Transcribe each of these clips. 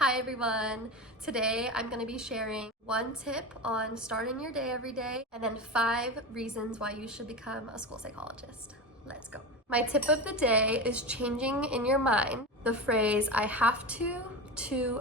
Hi everyone! Today I'm going to be sharing one tip on starting your day every day and then 5 reasons why you should become a school psychologist. Let's go. My tip of the day is changing in your mind the phrase I have to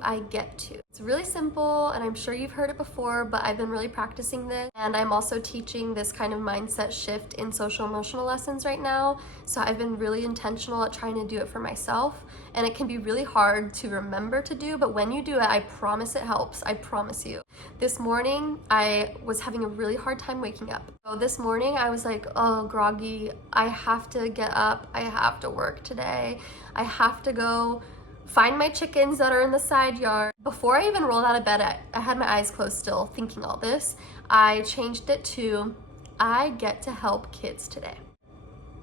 I get to. It's really simple and I'm sure you've heard it before, but I've been really practicing this, and I'm also teaching this kind of mindset shift in social emotional lessons right now. So I've been really intentional at trying to do it for myself, and it can be really hard to remember to do, but when you do it, I promise it helps. I promise you. This morning, I was having a really hard time waking up. So this morning, I was like, oh, groggy, I have to get up. I have to work today. I have to go find my chickens that are in the side yard. Before I even rolled out of bed, I had my eyes closed still thinking all this. I changed it to, I get to help kids today.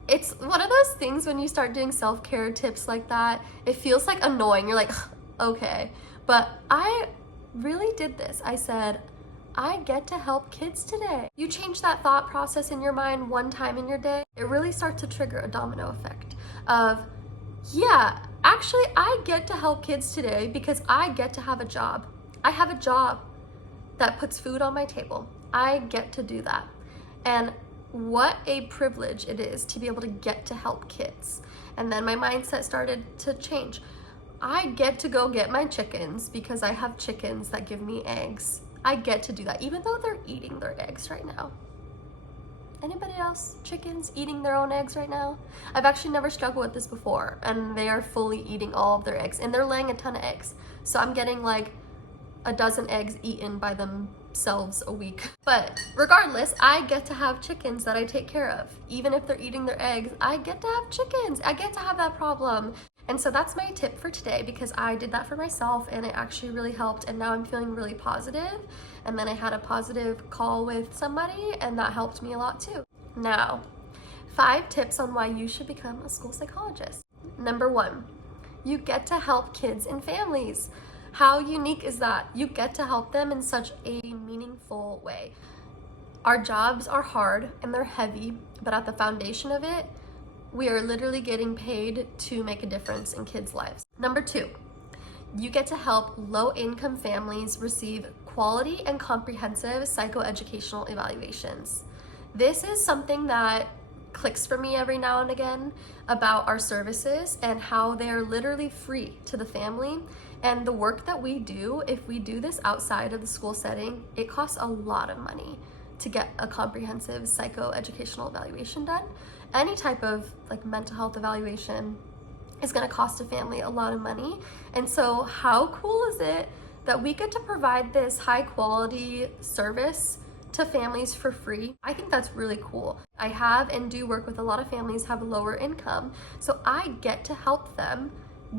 It's one of those things when you start doing self-care tips like that, it feels like annoying. You're like, okay. But I really did this. I said, I get to help kids today. You change that thought process in your mind one time in your day, it really starts to trigger a domino effect of, yeah, actually, I get to help kids today because I get to have a job. I have a job that puts food on my table. I get to do that. And what a privilege it is to be able to get to help kids. And then my mindset started to change. I get to go get my chickens because I have chickens that give me eggs. I get to do that, even though they're eating their eggs right now. Anybody else? Chickens eating their own eggs right now? I've actually never struggled with this before, and they are fully eating all of their eggs, and they're laying a ton of eggs. So I'm getting like a dozen eggs eaten by themselves a week. But regardless, I get to have chickens that I take care of. Even if they're eating their eggs, I get to have chickens. I get to have that problem. And so that's my tip for today, because I did that for myself and it actually really helped, and now I'm feeling really positive. And then I had a positive call with somebody and that helped me a lot too. Now, 5 tips on why you should become a school psychologist. Number 1, you get to help kids and families. How unique is that? You get to help them in such a meaningful way. Our jobs are hard and they're heavy, but at the foundation of it, we are literally getting paid to make a difference in kids' lives. Number 2, you get to help low-income families receive quality and comprehensive psychoeducational evaluations. This is something that clicks for me every now and again about our services and how they are literally free to the family. And the work that we do, if we do this outside of the school setting, it costs a lot of money to get a comprehensive psychoeducational evaluation done. Any type of like mental health evaluation is going to cost a family a lot of money. And so how cool is it that we get to provide this high quality service to families for free? I think that's really cool. I have and do work with a lot of families have lower income, so I get to help them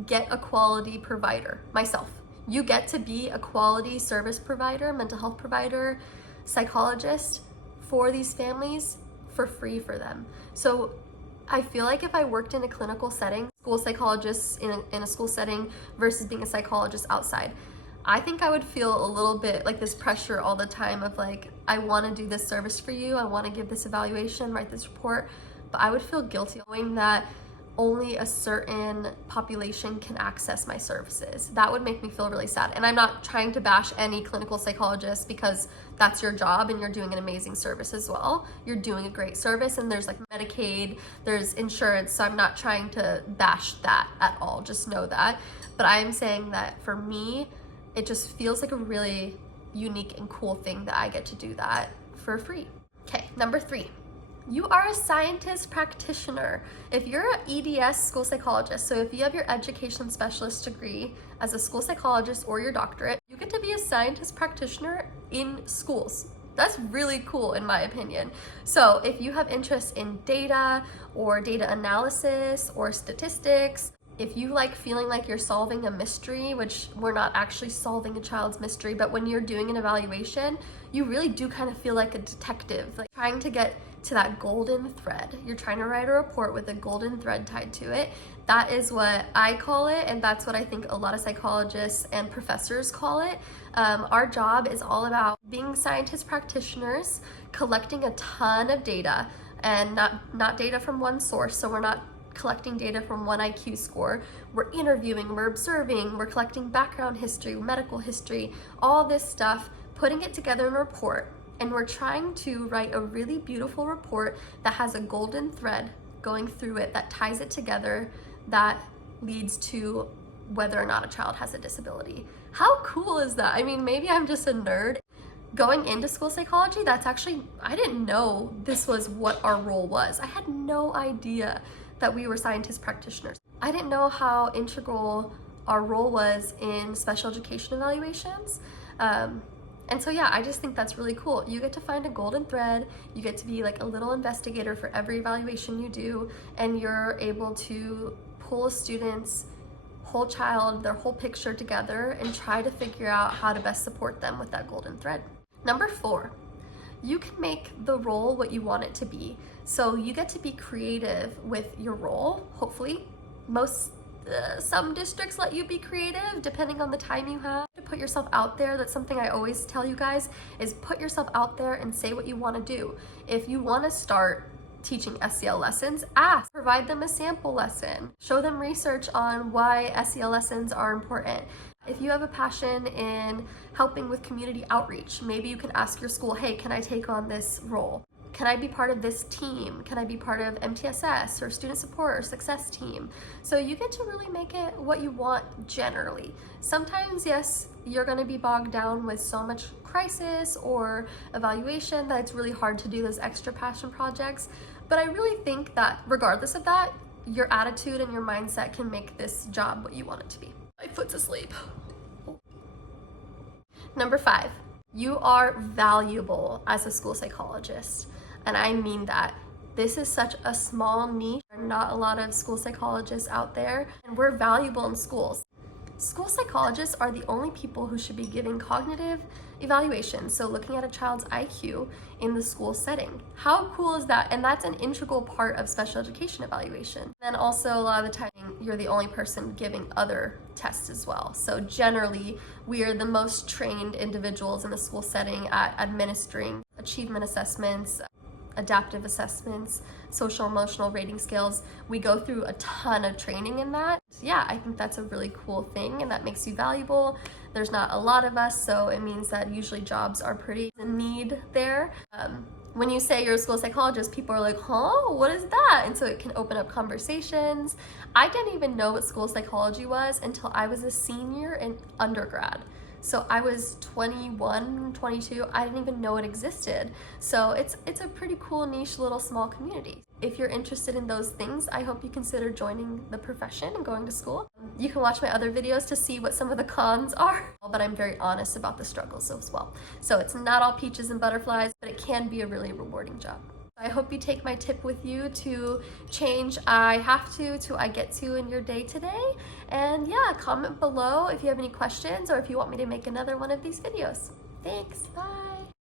get a quality provider myself. You get to be a quality service provider, mental health provider, psychologist for these families for free for them. So I feel like if I worked in a clinical setting, school psychologists in a school setting versus being a psychologist outside, I think I would feel a little bit like this pressure all the time of like, I want to do this service for you, I want to give this evaluation, write this report, but I would feel guilty knowing that only a certain population can access my services. That would make me feel really sad. And I'm not trying to bash any clinical psychologist, because that's your job and you're doing an amazing service as well. You're doing a great service, and there's like Medicaid, there's insurance, so I'm not trying to bash that at all, just know that. But I'm saying that for me, it just feels like a really unique and cool thing that I get to do that for free. Okay, number 3. You are a scientist practitioner. If you're an EDS school psychologist, so if you have your education specialist degree as a school psychologist or your doctorate, you get to be a scientist practitioner in schools. That's really cool in my opinion. So if you have interest in data or data analysis or statistics, if you like feeling like you're solving a mystery, which we're not actually solving a child's mystery, but when you're doing an evaluation, you really do kind of feel like a detective, like trying to get to that golden thread. You're trying to write a report with a golden thread tied to it. That is what I call it, and that's what I think a lot of psychologists and professors call it. Our job is all about being scientist practitioners, collecting a ton of data, and not data from one source, so we're not collecting data from one IQ score. We're interviewing, we're observing, we're collecting background history, medical history, all this stuff, putting it together in a report. And we're trying to write a really beautiful report that has a golden thread going through it that ties it together, that leads to whether or not a child has a disability. How cool is that? I mean, maybe I'm just a nerd. Going into school psychology, that's actually, I didn't know this was what our role was. I had no idea that we were scientist practitioners. I didn't know how integral our role was in special education evaluations. And so yeah, I just think that's really cool. You get to find a golden thread, you get to be like a little investigator for every evaluation you do, and you're able to pull a student's whole child, their whole picture together and try to figure out how to best support them with that golden thread. Number 4, you can make the role what you want it to be. So you get to be creative with your role, hopefully. Some districts let you be creative depending on the time you have. To put yourself out there, that's something I always tell you guys, is put yourself out there and say what you want to do. If you want to start teaching SEL lessons, ask, provide them a sample lesson, show them research on why SEL lessons are important. If you have a passion in helping with community outreach, maybe you can ask your school, hey, can I take on this role? Can I be part of this team? Can I be part of MTSS or student support or success team? So you get to really make it what you want generally. Sometimes, yes, you're gonna be bogged down with so much crisis or evaluation that it's really hard to do those extra passion projects. But I really think that regardless of that, your attitude and your mindset can make this job what you want it to be. My foot's asleep. Number 5, you are valuable as a school psychologist. And I mean that. This is such a small niche. There are not a lot of school psychologists out there, and we're valuable in schools. School psychologists are the only people who should be giving cognitive evaluations, so looking at a child's IQ in the school setting. How cool is that? And that's an integral part of special education evaluation. Then also a lot of the time, you're the only person giving other tests as well. So generally, we are the most trained individuals in the school setting at administering achievement assessments, adaptive assessments, social emotional rating scales. We go through a ton of training in that. Yeah, I think that's a really cool thing, and that makes you valuable. There's not a lot of us, so it means that usually jobs are pretty in need there. When you say you're a school psychologist, people are like, huh, what is that? And so it can open up conversations. I didn't even know what school psychology was until I was a senior in undergrad. So I was 21, 22, I didn't even know it existed. So it's a pretty cool niche little small community. If you're interested in those things, I hope you consider joining the profession and going to school. You can watch my other videos to see what some of the cons are, but I'm very honest about the struggles as well. So it's not all peaches and butterflies, but it can be a really rewarding job. I hope you take my tip with you to change I have to I get to in your day today. And yeah, comment below if you have any questions or if you want me to make another one of these videos. Thanks, bye.